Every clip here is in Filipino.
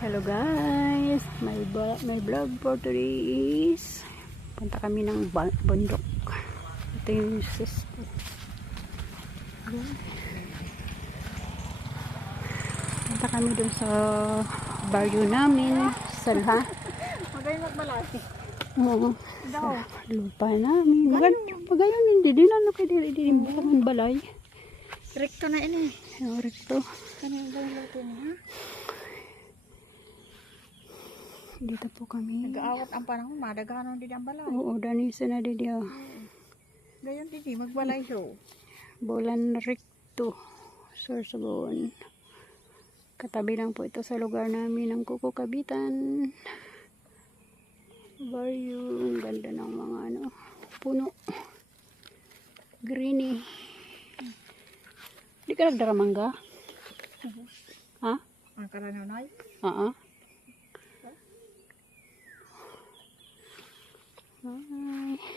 Hello guys, my vlog for today is punta kami ng bundok. Ito yung sister. Punta kami dun sa baryo namin, Salha. Magayon magbalati. Oo, sa lupa namin. Magayon hindi din ano kay dili balay. Rekto na ini. Rekto. Kanang gawin luto niya. Dito po kami. Nag-aawat ang panahon, madaganon din ang balay. Oo, danisa na din diya. Gayon din, magbalay show. Bulan Recto, Sorsogon. Katabi lang po ito sa lugar namin ng Kuko Kabitan. Baryo, ang ganda ng mga puno. Greeny. Di ka nagdara mangga? Ha? Ang karanonay? Hi.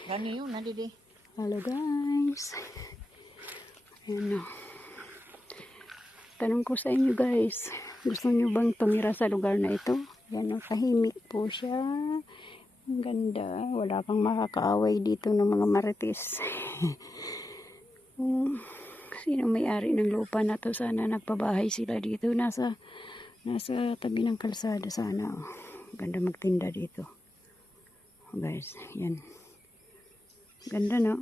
Gani yun, nadidi. Hello guys. Ayan o. Tanong ko sa inyo guys, gusto nyo bang tumira sa lugar na ito? Yan o, tahimik po siya. Ang ganda. Wala kang makakaaway dito ng mga marites. Sino may-ari ng lupa na to? Sana nagpabahay sila dito. Nasa tabi ng kalsada sana. Ganda magtinda dito. Guys, yan. Ganda no?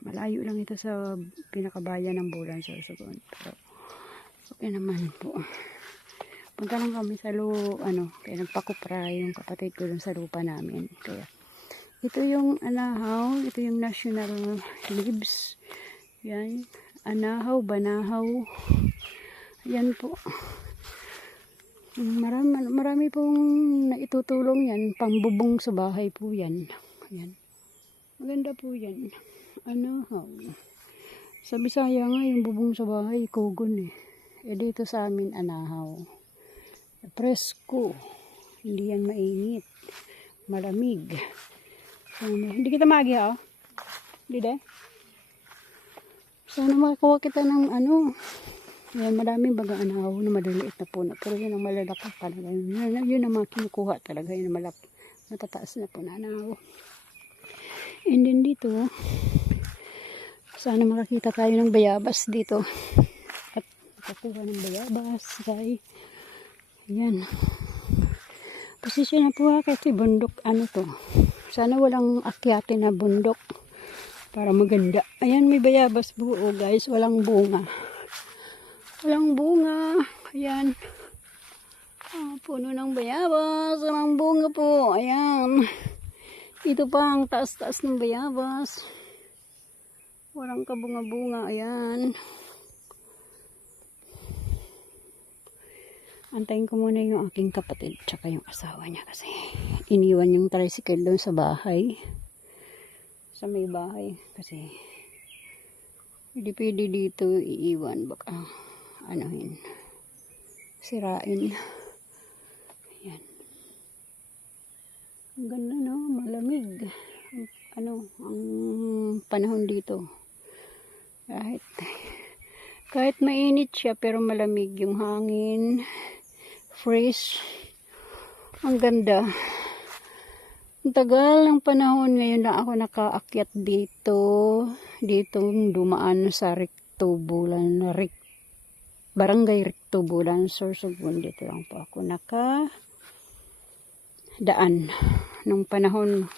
Malayo lang ito sa pinakabayan ng Bulan sa Sorsogon. Pero okay naman po. Punta lang kami sa kaya nagpakupra yung kapatid ko dun sa lupa namin. Kaya ito yung anahaw, ito yung national leaves. Yan, anahaw, banahaw. Yan po. Marami pong naitutulong yan. Pangbubong sa bahay po yan. Yan. Maganda po yan. Anahaw. Sa Bisaya nga yung bubong sa bahay, kugon eh. Dito sa amin, anahaw. Presko. Hindi yan mainit. Malamig. Hindi kita magiha oh. Hindi de. Sana makakuha kita ng yan, maraming baga anahaw na madaliit na puno. Pero yun ang malalaki talaga. Yun ang mga kinukuha talaga. Yun ang matataas na po na anahaw. And then dito, sana makakita tayo ng bayabas dito. At makakuha ng bayabas. Yan. Posisyon na po kasi bundok to. Sana walang akyatin na bundok para maganda. Ayan, may bayabas buo guys. Walang bunga. Walang bunga. Ayan. Puno ng bayabas. Walang bunga po. Ayan. Ito pa ang taas-taas ng bayabas. Walang kabunga-bunga. Ayan. Antayin ko muna yung aking kapatid tsaka yung asawa niya kasi iniwan yung tricycle doon sa bahay. Sa may bahay. Kasi hindi pwede dito iiwan. Baka sirain. Ayan. Ang ganda no, malamig. Ang panahon dito. Kahit mainit siya pero malamig yung hangin. Fresh. Ang ganda. Ang tagal ng panahon ngayon na ako nakaakyat dito. Ditong dumaan sa Barangay Recto Bulan, Sorsogon. Dito lang po ako nakadaan. Nung panahon,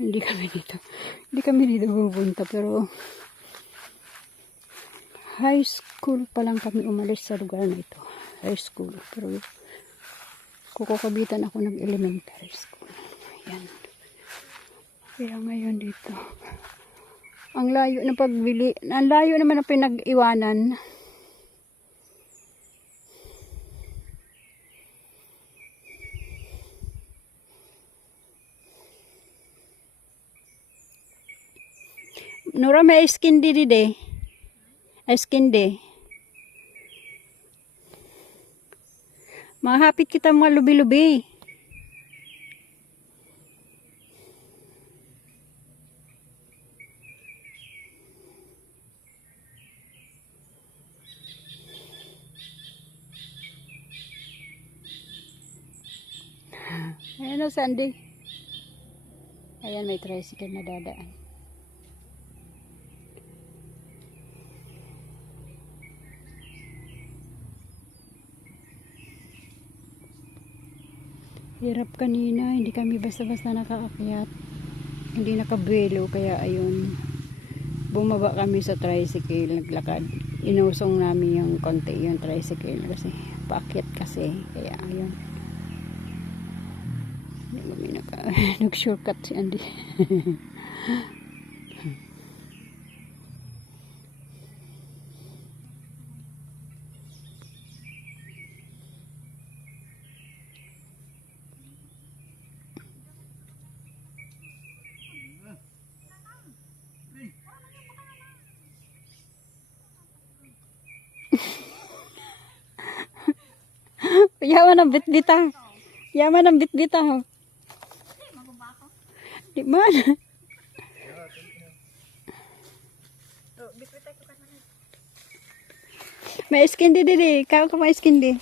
hindi kami dito pupunta. Pero high school pa lang kami umalis sa lugar na ito. High school. Pero kukukabitan ako ng elementary school. Ayan. Kaya ngayon dito. Ang layo na pagbili. Ang layo naman ang pinag-iwanan. Nora, may skin di. Skin di. Mahapit kita mga lubi-lubi. Ayan o, Sandy. Ayan, may tricycle na dadaan. Hirap kanina, hindi kami basta-basta nakaakyat. Hindi nakabuelo, kaya ayun. Bumaba kami sa tricycle, naglakad. Inusong namin yung konti yung tricycle kasi paakyat kasi. Kaya ayun. Hindi kami nag-shortcut si Andy. Yaman ang bitbita. Yaman ang bitbita. Ho. Di man. May skin di di. Ikaw ka may skin di.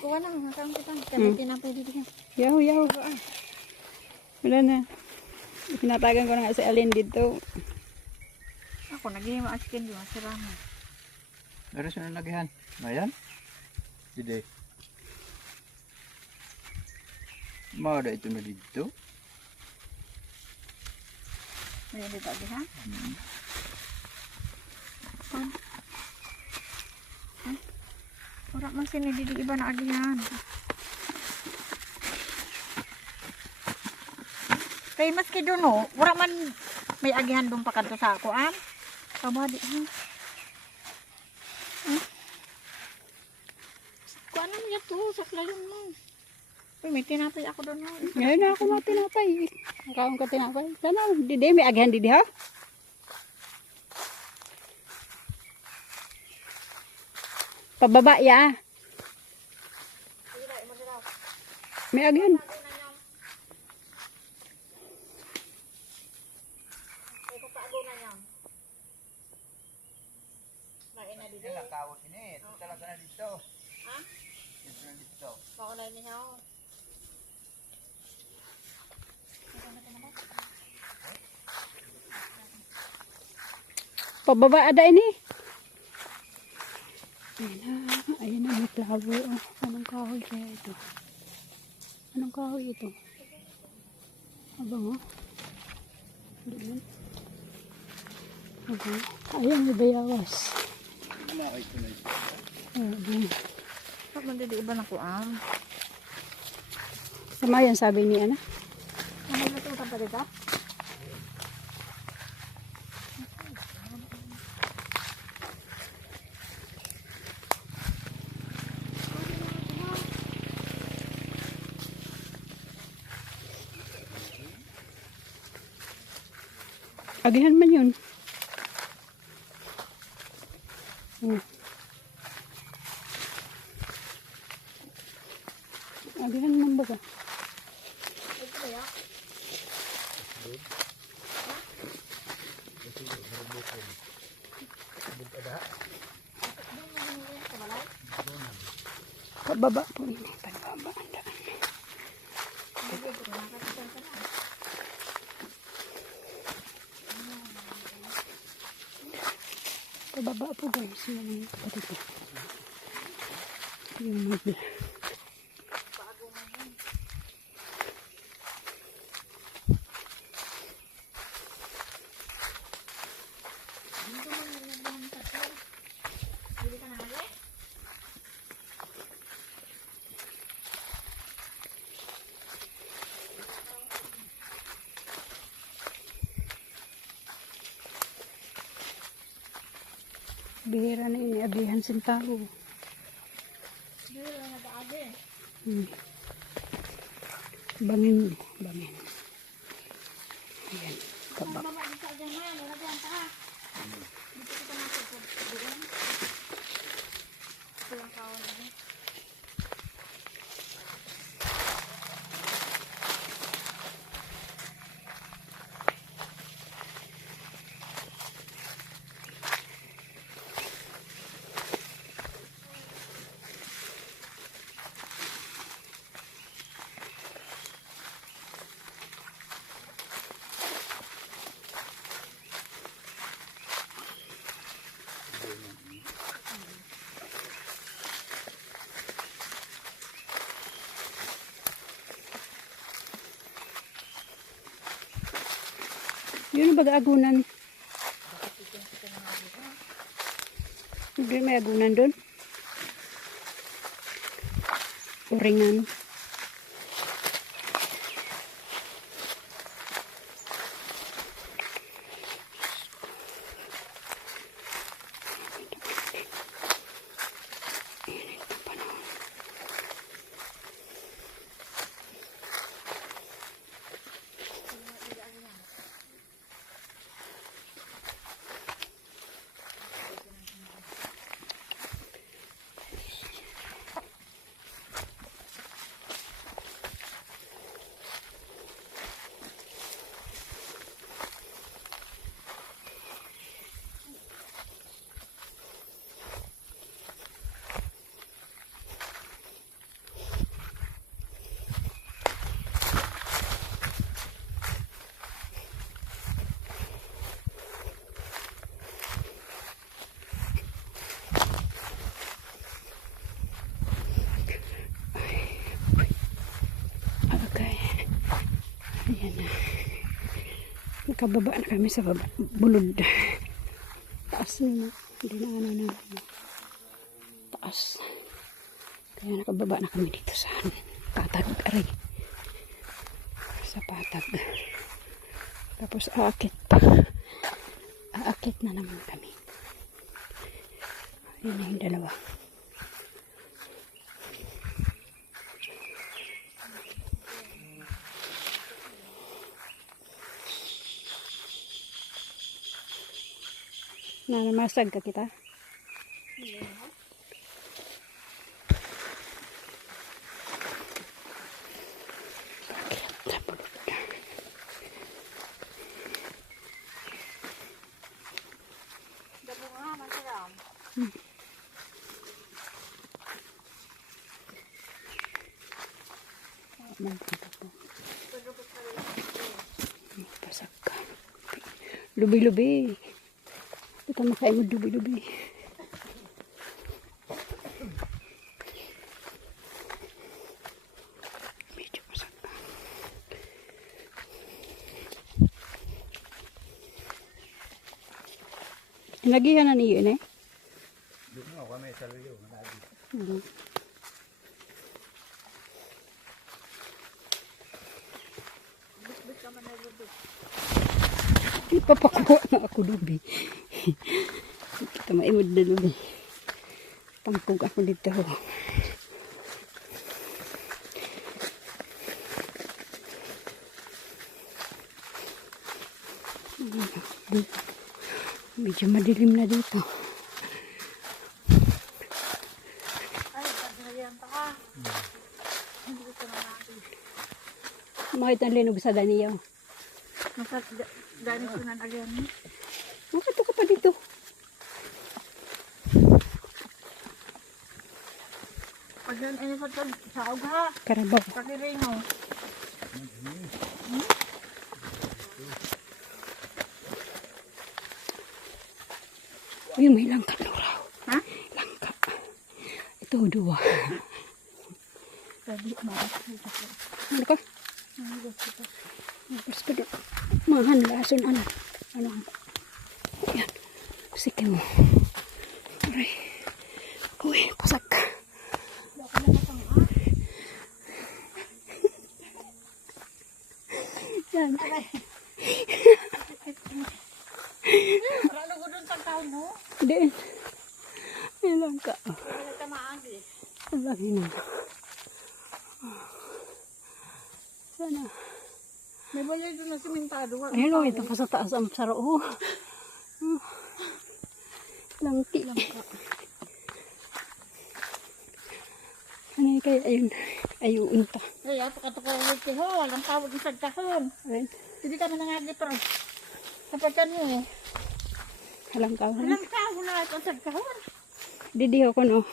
Kuha lang, masang kita. Kami tinapay dito. Yaw, yaw. Wala na. Pinatagan ko na nga si Alin dito. Ako, naging ma-askin di masirama. Meron siya nalagihan. Ayan. Hindi. Mada ito na dito. May dito agi ha? Ora man sinididi iba na agihan. Kay maski doon no, ora man may agihan doon pa kadto sa ako an. Kabadi ha. Kuan niya to sa klayon mo. Uy, may tinapay ako doon. Ngayon na ako mga tinapay. Nakaon ko tinapay. Sana, didi, may agahan didi ha? Pababa ya. May agahan. Hindi lang kawot ini. Ito talaga na dito. Ha? Ito na dito. Paulay niya ako. Pababa ada ini. Ayan na, may flower. Oh, anong kahoy kaya ito? Anong kahoy ito? Abang oh. Doon. Abang. Ayan, may bayawas. Ito na ito. Ayan. Pag mandidi iba na ko am. Sama yan sabi ni Ana. Ano na ito pa dito? Agihan man yun. Agihan man baga. Pababa po ini. Pababa ang daan. Pababa po guys. Yung patito. Yung magla. Bihira na ini, abihan sintao. Bihira na daade. Bangin, bangin. Ayan, kabak. Mama isa diyan na, wala diyan pa. Dito kita na sa doon. Kulang kaon ni. Doon na baga agunan. Doon may agunan doon. Uringan. Ayan na. Nakababa na kami sa baba. Bulod. Taas na. Dinaanan na. Taas. Kaya nakababa na kami dito sa patag. Aray. Sa patag. Tapos aakit pa. Aakit na naman kami. Ayan na yung dalawa. Nanamasag ka kita? Pasak ka. Lubi-lubi. Ito makain mo dubi-dubi. Medyo pasak ka. Nagihan na niyo eh? Doon mo ako may saluyo. Ipapakuha na ako dubi. Kita maimod na dubi. Pampug ako dito. Medyo madilim na dito. Makita ang linog sa daniyaw. Dani sunan agyan ni. Bakit ka pa dito? Pag yan ini sa ugha. Karabaw. Pakiring mo. Uy, may langka luraw. Ha? Langka. Ito, dua. Sabi mo. Ano ka? Tapos ka doon. Mahan, lason, ano? Ano? Ayan. Sige mo. Aray. Uy, pasak ka. Yan. Ralo ko dun sa taon mo. Din. May langka. Wala ka maagi. Ang laki na. Sana. May balay doon na simentado. Ayun o, ito pa sa taas ang saro. Langki. Ano yung kaya ayun? Ayun pa. Kaya pagkatukoy yung tiho. Walang tawag yung sagkahon. Ayun. Hindi ka manangagi pero. Kapatan mo. Halang ka. Walang tawag na ito ang sagkahon. Didiho ko no.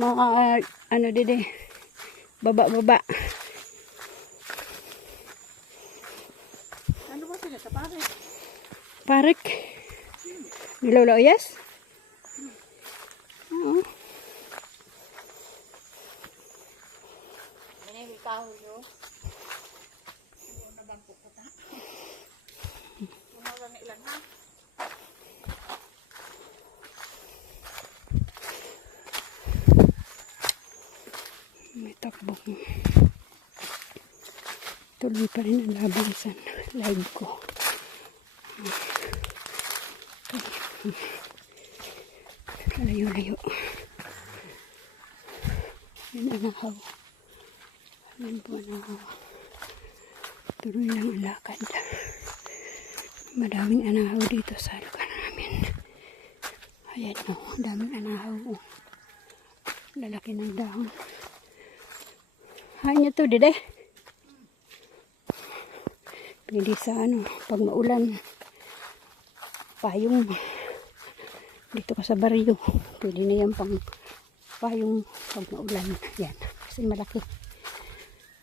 Mga ano dide. Baba. Ano ba sila sa pare? Parek. Nilolo, yes? Oo. kahoy yo. Ano na bang pupunta? Umaga na ilan ha? May takbong. Tuloy pa rin ang laban sa live ko. Layo-layo. Yan anahaw. Yan po anahaw. Tuloy lang ang lakad. Madaming anahaw dito sa lugar namin. Ayan o, daming anahaw o. Lalaki ng dahon. Hain nyo to, dede. Pwede sa ano, pag maulan, payong. Dito ka sa baryo, pwede na yan pang payong pag maulan. Yan, kasi malaki.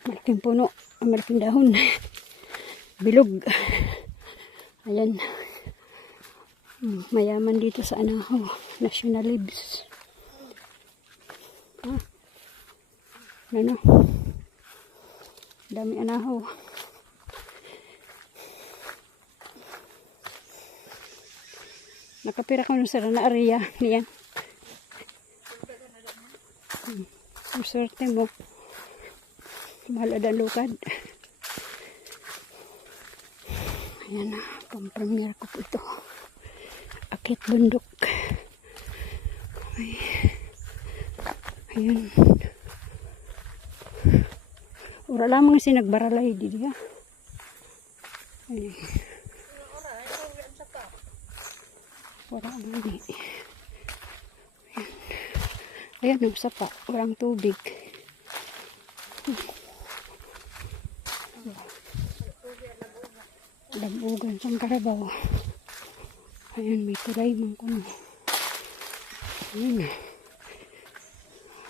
Malaking puno, malaking dahon. Bilog. Ayan. Mayaman dito sa Anahaw. National Leaves. Ano? Dami Anahaw. Nakapira ko nun sa na area. Yan. Ang swerte mo. Mahal ang lukad. Ayan na. Pang-premier ko po ito. Akit bundok. Ay. Ayan. Ura lamang sinagbaralay didi ha. Ay. Wala lagi. Ayan ang sapa. Walang tubig. Labugan sa Karabaw. Ayan, may tulay man ko. Ayan.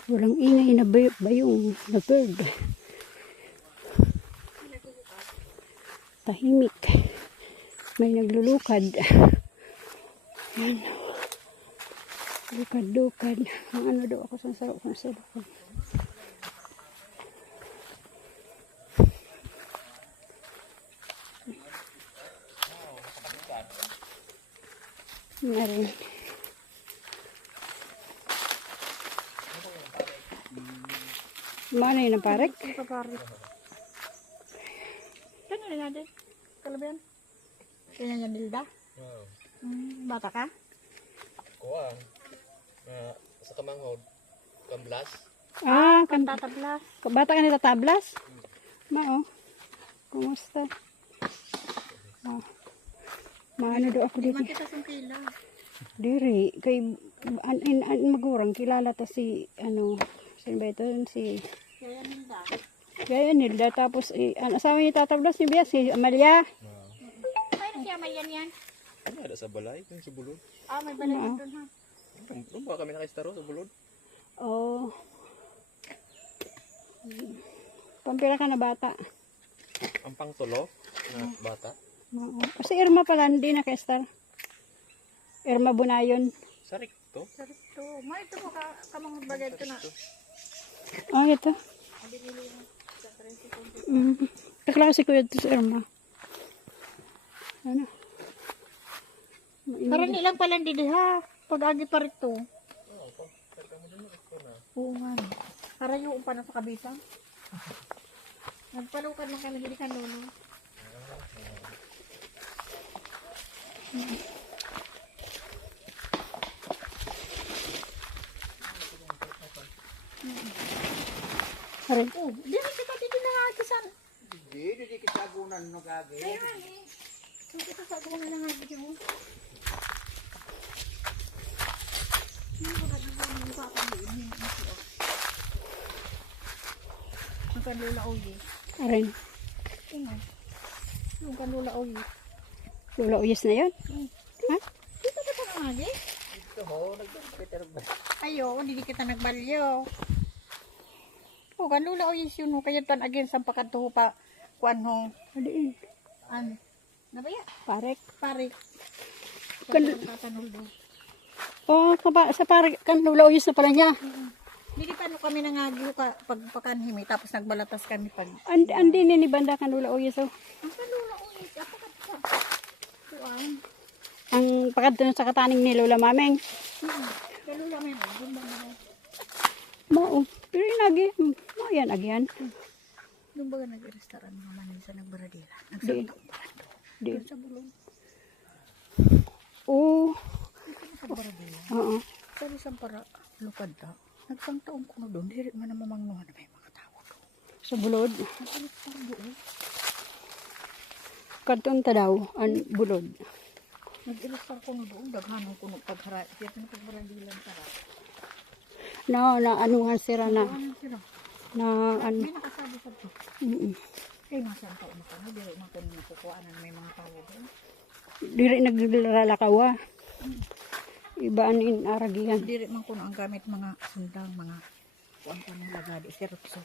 Walang ingay na bayong na bird. Tahimik. May naglulukad. Ayan. Lukad-lukad. Ang ano daw ako sa sarap ng cellphone. Meron. Mana yun ang parek? Paparik. Kanya na natin. Kalabihan. Kanya niya Dilda. Wow. Bata ka? Kuha. Sa kamanghod. Kamblas. Kan Tatablas. bata ka nila tablas? Mao. Kumusta? Maano daw ako dito. Makita sa kila. Diri kay magurang kilala ta si ano, sino ba ito? Si Kaya Dilda. Gaya Nilda, tapos ang asawa niya tatablas ni Bia, si Amalia. Ay, na siya Mayan yan. Ano ada sa balay? Yung sa bulod? May balay doon ha. Doon ba kami nakistaro sa bulod? Oh. Pampira ka na bata. Ang pangtulo na bata. Oo. Si Irma pala, hindi na Kestar. Irma Bunayon. Sarik to. Sarito. May ito mo kamang bagay ito na. Oh, ito. Kaklase ko ito si Irma. Ano? Parang nilang pala hindi ha. Pag-agi pa rito. Oo nga. Para yung pa na sa kabisa. Nagpalukan lang kami hindi ka nuno. Aray. Oh, di rin kita dito na hakisan. Di kita gunan no gagi. Kaya nga eh. So, kita sa ako na hakisan mo. Hindi ko na naman yung papaliin. Ang kanula oye. Aray. Tingnan. Yung kanula oye. Lula uyas na yun? Ha? Dito ka pa nga eh. Ito ho, nagpapiter ba? Ayo, hindi kita nagbalyo. O, kanula o yes yun ho. Kaya tan again sa pakanto ho pa. Kuan ho. Adiin. Ano? Nabaya? Parek. Parik. Kan- Tatanol do. Oh, sa parek kan lula uyas na pala niya. Hindi pa no kami nangagyo ka pagpakanhimi tapos nagbalatas kami pag Andi ni banda kanula o yeso. ang kalula ulit apa ka pa. Kuan. Ang pakadto sa kataning ni Lola Mameng. Kalula may gumba na. Mao, pero inagi, mao yan agyan. Doon ba nag-restaurant mga Manisa nagbaradila? Di. Nagsabta ko Di. sa bulong. Oo. Nagbaradila. Oo. Sabi sa para lupad ta. Nagsang taong ko na doon. Diri man na mamangnuhan na may mga tao doon. Sa bulod. Nagpalit pa doon. Kadtong ta daw an bulod. Nag-ilustar ko na doon. Daghanong ko nung paghara. Kaya na pagbaradilan tara. Na anuhan sira na Ano sila? na ano. May nakasabi sa to. Kaya masang taon na ka na. Diri man ko nung kukuanan may mga tao doon. Diri naglalakawa. Ibaan in aragihan. Diri man ko na ang gamit mga sundang mga kuan pa ng lagadi. Sirupso.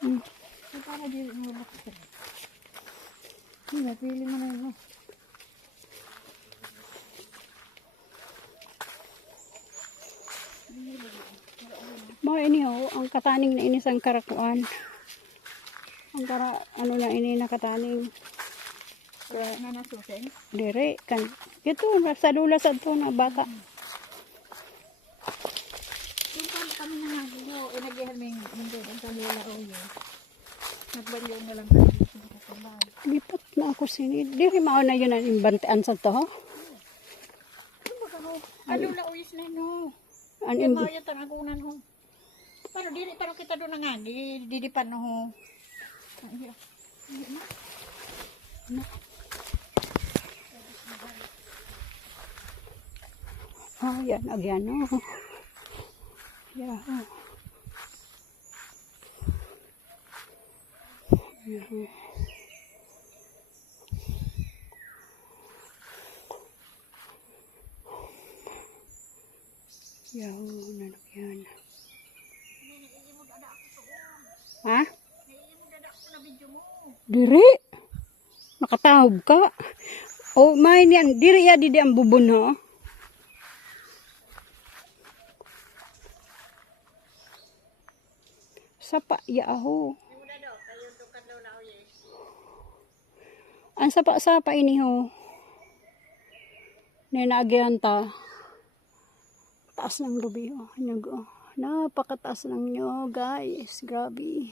Mm. Ay para diri mo bakit. Hindi, pili mo na yun. Mao ini ho, ang kataning na ini sang karakuan. Ang kara ano na ini nakataning Kaya nanasusin. dire kan. Ito sa dula sa to na bata. Yung pala kami nangagiyo. Inagihan may hindi ang kalula o yun. Nagbalyaw na lang kami dito sa kasabay. Lipat na ako sini. Dire mao na yun ang imbantean sa to. Ho? Ano ba ka ho? Kalula o yun na no. An Yung im mga yatang agunan ho. Pero dili pa kita doon nangagi. Didipan no ho. Ay, yan agyan no. Yeah. Yeah. Yaw, nanakyan. Ha? Diri? Nakatawag ka? O, may niyan. Diri ya, didi ang bubon ha? Sapa, ya aho. Ang sapa-sapa ini ho. Ninaagyan ta. Taas ng gabi oh. Nyug, oh. Napakataas ng nyo guys. Grabe.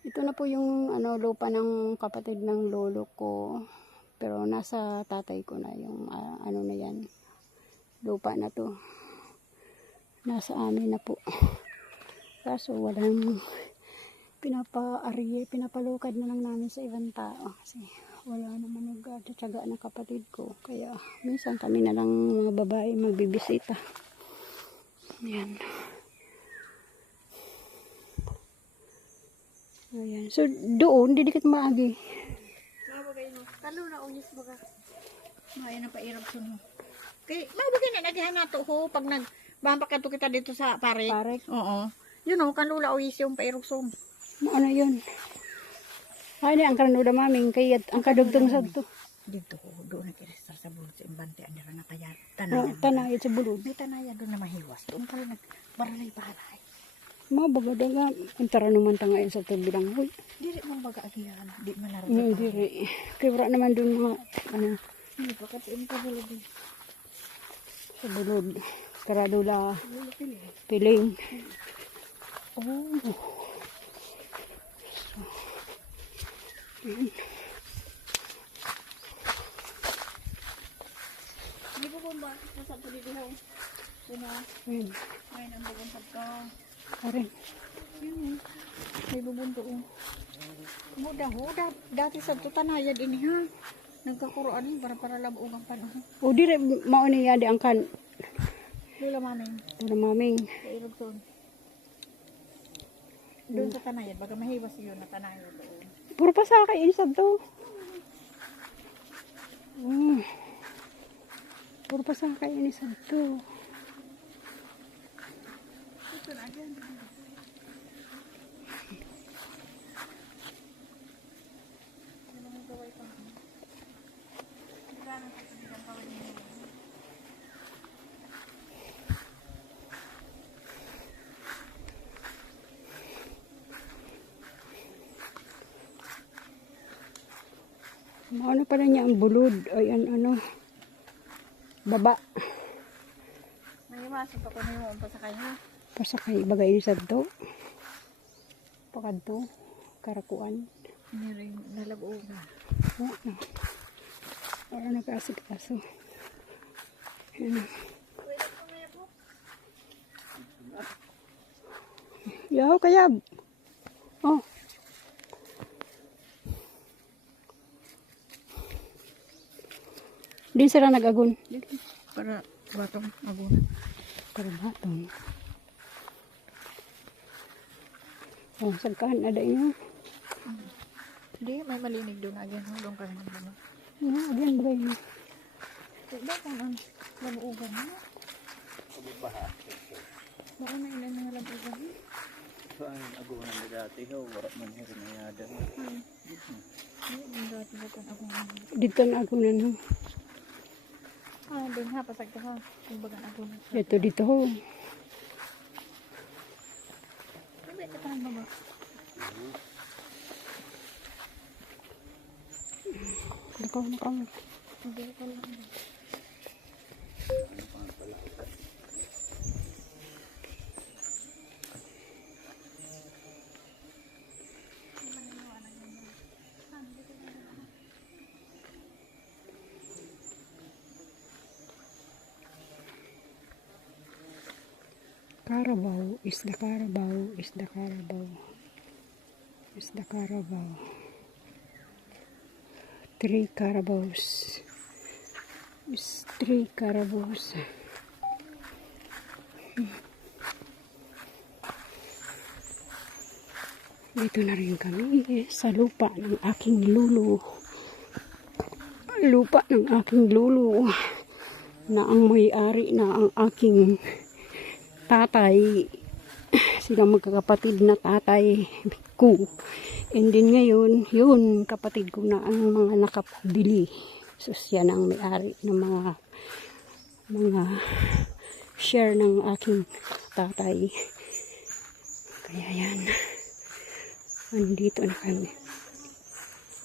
Ito na po yung ano, lupa ng kapatid ng lolo ko. Pero nasa tatay ko na yung ano na yan. Lupa na to. Nasa amin na po. Kaso walang pinapalukad na lang namin sa ibang tao. Kasi wala naman nagtatsaga ng kapatid ko. Kaya minsan kami na lang mga babae magbibisita. Ayan. Ayan. So, doon, didikit maagi. Kalula o yun baga. Maya na pairap ko no. Kaya, mabagay na nagihan na to ho. Pag nagbampak ka to kita dito sa parik. Parik. Oo. Yun o, kalula o yung pairoksom. Ano yun? Ay, ang karanuda maming kayat ang kadugtong sa to. Dito ho, doon nag-irestar sa bulot sa imbante. Ano na kaya No, tanayan. tanay sa bulod. May tanaya doon na mahiwas. Doon pala nagbaralay-baralay. Mabaga daga. Antara naman tangayan sa to bilang. Uy, Dili mong baga agihan. Di malarap. diri. Kaya wala naman dun mga, ano, Hindi pa katiin ka bulod eh. sa bulod. Karadula, Lolo pili. piling. Oh. Hindi po ba? Nasa po dito ho. Yun o. Ayan. Ay, nang bubuntag ka. Arin. Yun o. May bubunto o. Muda ho. Dati sa tutanaya din ha. Nagkakuroan para labong ang panahon. O dire, mauni yadi ang kan. Lula maming. Para maming. Kairog doon. Doon sa tanayan. Baga mahiwas yun na tanayan doon. Puro pa sa akin insab to. Puro pa sa akin insab to. Ito na dyan. Mauna pala niya ang bulod. Ay, ano, baba. May masok ako na yung pasakay ha. Pasakay, bagay ni Santo. Pakadto. Karakuan. Hindi rin nalago na. Oo. Para nag-asik-aso. Ayan. Yaw, kayab. Oh. Di sila nag-agon. Para batong agunan. Karabatong. Oh, sagkaan ada inyo. Hindi, may malinig doon agyan. Doon ka naman doon. Ano, agyan bagay mo. Diba kung ang labuugan mo? Baka na ilan na labuugan mo? So, ang agunan na dati, warak man hirin na yada. Hindi, yung dati ba kung agunan mo? Dito na agunan ho. Doon ha, pasag ka ha. Kung baga agunan. Dito ho. Sabi, ito parang baba. Nakaw. Hindi ko lang. Carabao is the Carabao is the Carabao is the Carabao. 3 Carabaos is 3 Carabaos. Dito na rin kami sa lupa ng aking lulu. Lupa ng aking lulu na ang may-ari na ang aking tatay, silang magkakapatid na tatay ko. And then ngayon, yun, kapatid ko na ang mga nakabili. So siya na ang may-ari ng mga share ng aking tatay. Kaya yan. Andito na kami.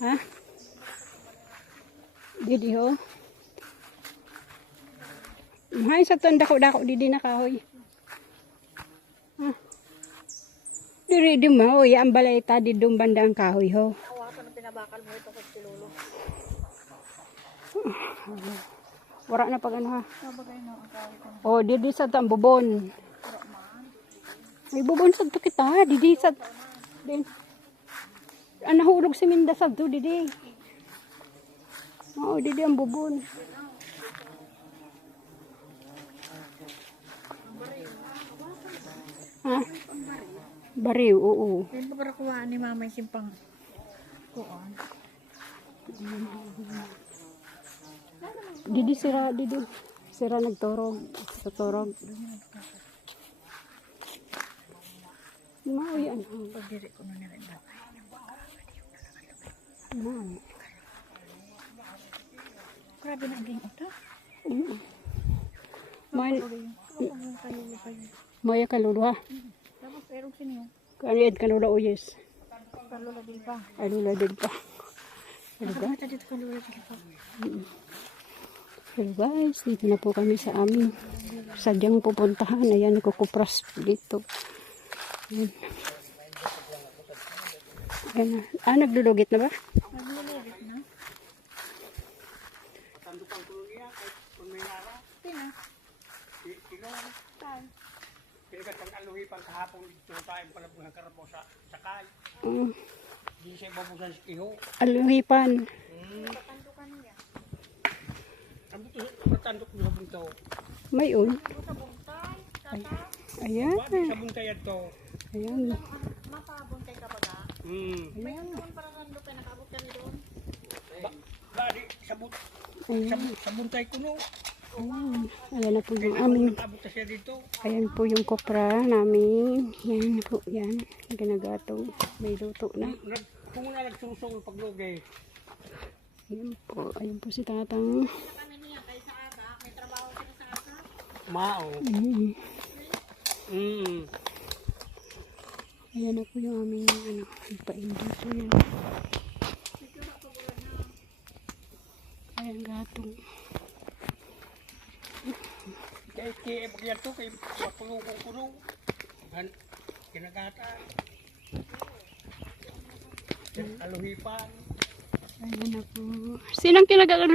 Ha? Didi ho? Mahay sa tandako-dako didi na kahoy. Diri di mo, ang balay ta di dum banda ang kahoy ho. Awa ko na pinabakal mo ito sa lolo. Wala na pag ano ha. Sabagay na ang kawin ko. Oh, didi sa tambubon. May bubon sa to kita, didi sa din. Ang nahulog si Minda sa to didi. Oh, didi ang bubon. Ha? Bariw, oo. Yan pa para kuhaan ni mama yung simpang kuhaan. Didi sira, didi. Sira nagtorog. Sa torog. Mau yan. Pagdiri ko na nila iba. Mau. Grabe na ang game ito. May, Ang kalulu pa yun. maya kalulu ha. Tapos erong siniyo. Kaniyad kanula uyes. Kalula din pa. Alula din pa. Hello guys. Nakakita dito kalula din pa. Hello guys. Dito na po kami sa aming sadyang pupuntahan. Ayan, kukupras dito. Ayan. Ayan na. Ah, naglulugit na ba? Naglulugit na. Tina. Tayo. Kinikat pang aluhi pang kahapon dito tayo pala mga karabaw sa sakay. Hindi siya ibabusan sa iho. Aluhipan. Patandukan niya. Ang buto matandok niya sa buntaw. Mayon. Sa buntay. Tata. Ayan. Wadi sa buntay ito. Ayan. Mapabuntay ka baga. May doon para nando pa nakaabot kami doon. Badi Ayan. sa buntay ko no. Ayan. Ayan na po yung aming. Nakabot na siya dito. Ayan po yung kopra namin. Yan po, yan. Ginagato. May luto na. Kung na nagsusong paglugay. Ayan po. Ayan po si tatang. Kami niya kay sa aga. May trabaho sila sa aga. Mao. Ayan na po yung aming ano. Nagpain dito yan. Ayan, gatong. Kaya bagyan to, kay makulong-kulong. Kinagata. Aluhipan. Ayan na po. Sinang kinagano